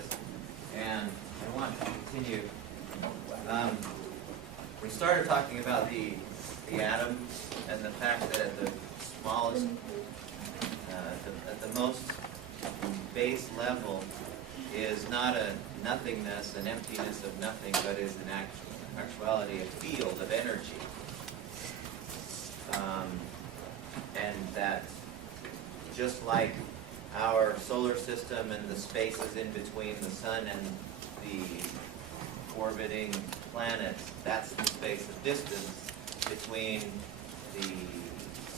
is, and I want to continue. We started talking about the atom and the fact that at the smallest, at the most base level is not a nothingness, an emptiness of nothing, but is in actuality a field of energy. And that just like our solar system and the spaces in between the sun and the orbiting planets, that's the space of distance between the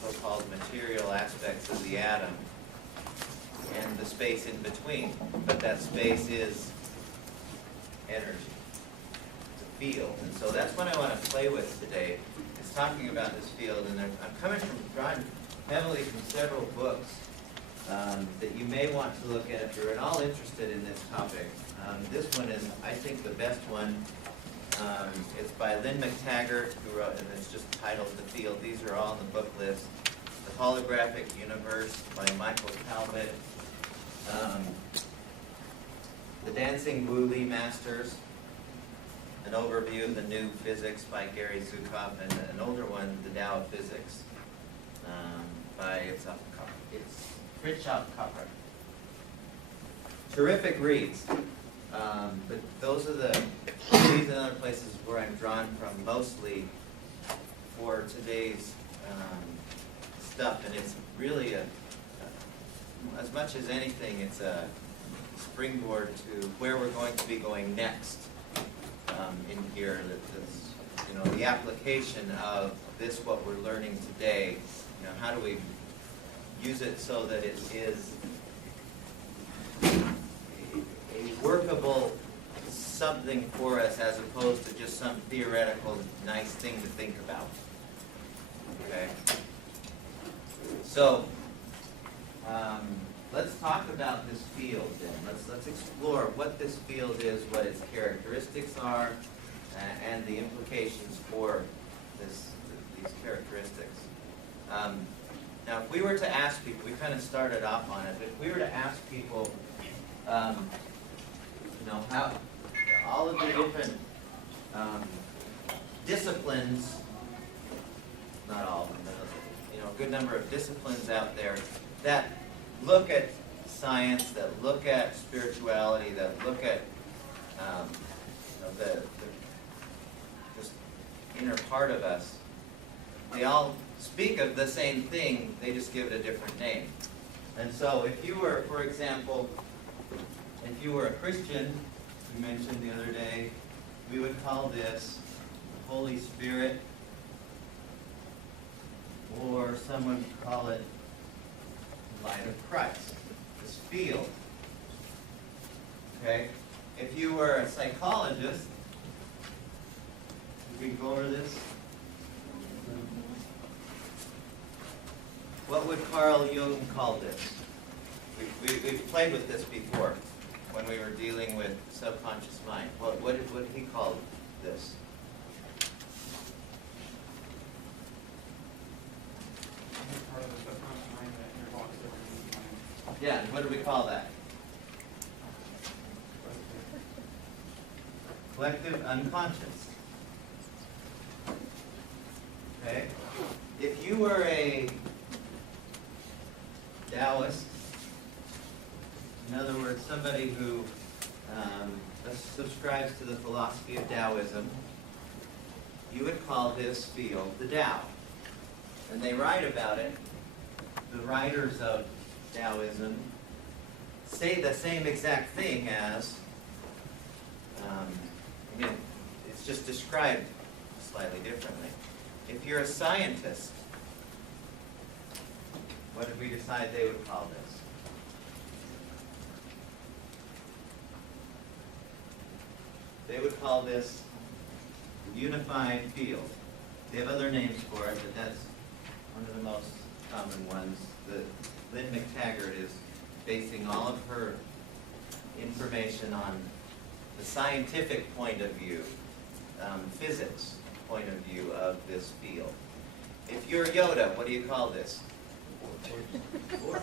so-called material aspects of the atom and the space in between. But that space is energy. It's a field. And so that's what I want to play with today, is talking about this field. And I'm drawing heavily from several books that you may want to look at if you're at all interested in this topic. This one is, I think, the best one. It's by Lynn McTaggart, who wrote, and it's just titled The Field. These are all on the book list. The Holographic Universe by Michael Talbot. The Dancing Woolley Masters. An Overview of the New Physics by Gary Zukav, and an older one, The Tao of Physics, by Fritjof Capra. Terrific reads. But these and other places where I'm drawn from mostly for today's stuff, and it's really as much as anything, it's a springboard to where we're going to be going next in here. The application of this, what we're learning today. How do we use it so that it is a workable something for us, as opposed to just some theoretical nice thing to think about. Okay? So, let's talk about this field then. Let's explore what this field is, what its characteristics are, and the implications for these characteristics. Now, if we were to ask people, we kind of started off on it, but if we were to ask people, how all of the different disciplines, not all of them, but a good number of disciplines out there that look at science, that look at spirituality, that look at the just inner part of us, they all speak of the same thing, they just give it a different name. And so if you were, for example, if you were a Christian, we mentioned the other day, we would call this the Holy Spirit, or someone would call it the light of Christ, this field. Okay? If you were a psychologist, we can go over this. What would Carl Jung call this? We've played with this before when we were dealing with subconscious mind. What did he call this? Yeah, what do we call that? Collective unconscious. Okay? If you were a Taoist, in other words, somebody who subscribes to the philosophy of Taoism, you would call this field the Tao. And they write about it. The writers of Taoism say the same exact thing as, again, it's just described slightly differently. If you're a scientist, what did we decide they would call this? They would call this unified field. They have other names for it, but that's one of the most common ones. Lynn McTaggart is basing all of her information on the scientific point of view, physics point of view of this field. If you're Yoda, what do you call this? Force.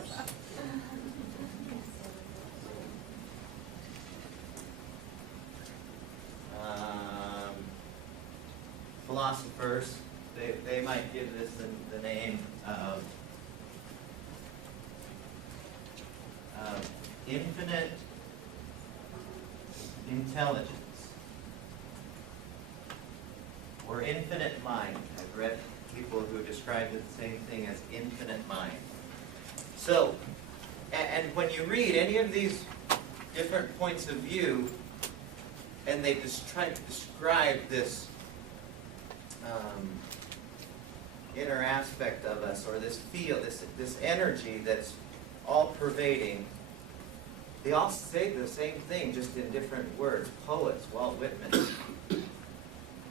first. They might give this the name of infinite intelligence or infinite mind. I've read people who describe the same thing as infinite mind. So, and when you read any of these different points of view, and they just try to describe this inner aspect of us, or this field, this energy that's all pervading, they all say the same thing, just in different words. Poets, Walt Whitman,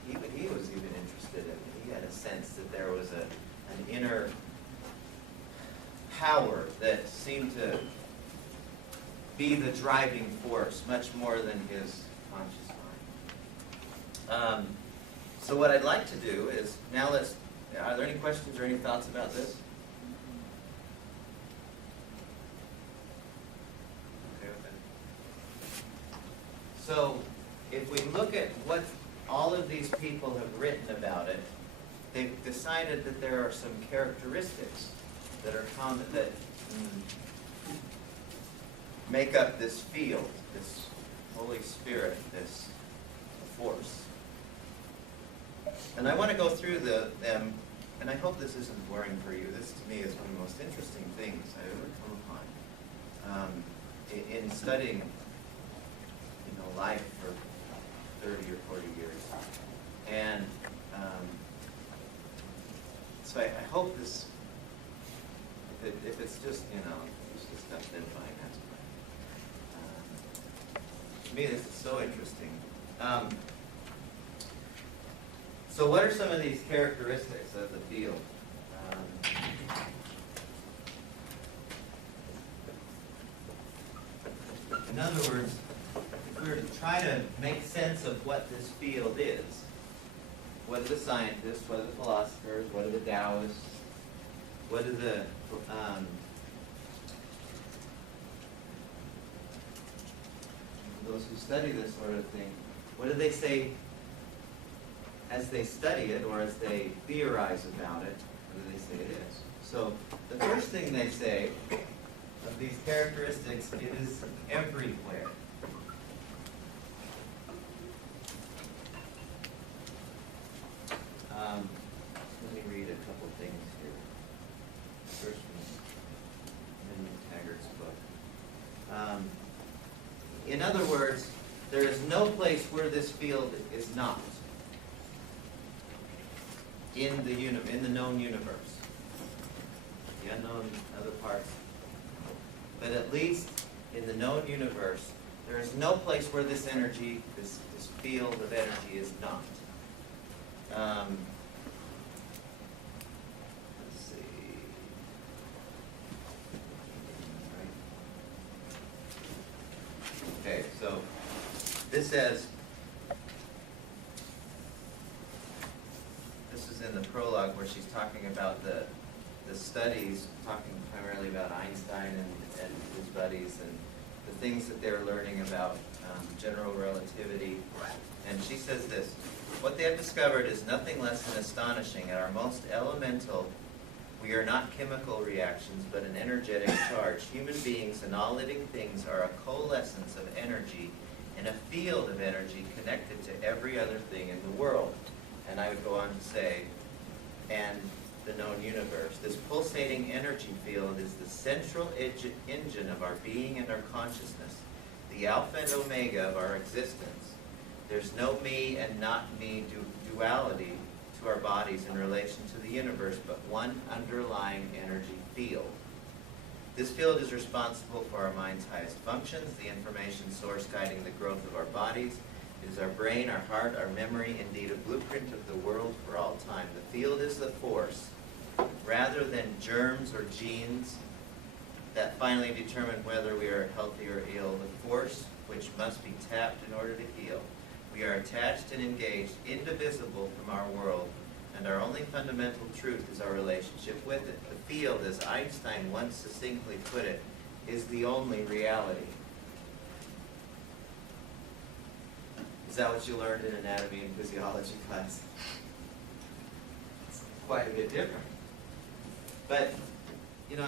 he was even interested in it. He had a sense that there was an inner power that seemed to be the driving force, much more than his conscious mind. So what I'd like to do is, now are there any questions or any thoughts about this? Okay with that. So if we look at what all of these people have written about it, they've decided that there are some characteristics that are common, that make up this field, this Holy Spirit, this force. And I want to go through them, and I hope this isn't boring for you. This, to me, is one of the most interesting things I've ever come upon in studying, life for 30 or 40 years. And so I hope this, if it's just, it's just stuff, then fine, that's fine. To me, this is so interesting. So what are some of these characteristics of the field? In other words, if we were to try to make sense of what this field is, what are the scientists, what are the philosophers, what are the Taoists, what are the those who study this sort of thing, what do they say as they study it, or as they theorize about it? What do they say it is? So the first thing they say of these characteristics, it is everywhere. Let me read a couple things here. First from Henry Taggart's book. In other words, there is no place where this field is not in the known universe. The unknown other parts. But at least in the known universe, there is no place where this energy, this field of energy is not. Let's see. Okay, so this says, this is in the prologue where she's talking about the studies, talking primarily about Einstein and his buddies and the things that they're learning about general relativity. And she says this: what they have discovered is nothing less than astonishing. At our most elemental, we are not chemical reactions, but an energetic charge. Human beings and all living things are a coalescence of energy in a field of energy connected to every other thing in the world. And I would go on to say, and the known universe. This pulsating energy field is the central engine of our being and our consciousness, the alpha and omega of our existence. There's no me and not me duality to our bodies in relation to the universe, but one underlying energy field. This field is responsible for our mind's highest functions, the information source guiding the growth of our bodies. It is our brain, our heart, our memory, indeed a blueprint of the world for all time. The field is the force, rather than germs or genes, that finally determine whether we are healthy or ill. The force which must be tapped in order to heal. We are attached and engaged, indivisible from our world, and our only fundamental truth is our relationship with it. The field, as Einstein once succinctly put it, is the only reality. Is that what you learned in anatomy and physiology class? quite a bit different. But, you know,